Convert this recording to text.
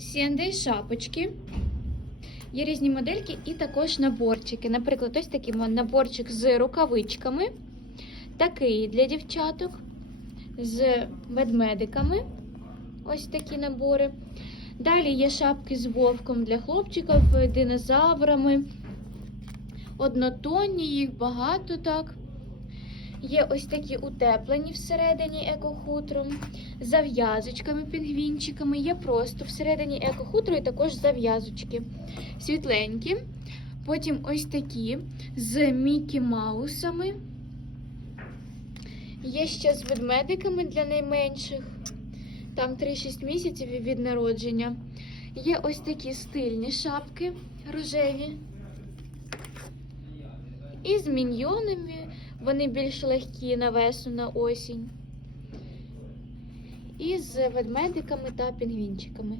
C&A шапочки. Є різні модельки і також наборчики. Наприклад, ось такий наборчик з рукавичками. Такий для дівчаток з ведмедиками. Ось такі набори. Далі є шапки з вовком для хлопчиків, динозаврами. Однотонні, їх багато так. Є ось такі утеплені всередині екохутром, зав'язочками, пінгвінчиками. Є просто всередині екохутру і також зав'язочки. Світленькі. Потім ось такі з Мікі Маусами. Є ще з ведмедиками для найменших. Там 3-6 місяців від народження. Є ось такі стильні шапки рожеві. І з міньйонами. Вони більш легкі на весну, на осінь. І з ведмедиками та пінгвінчиками.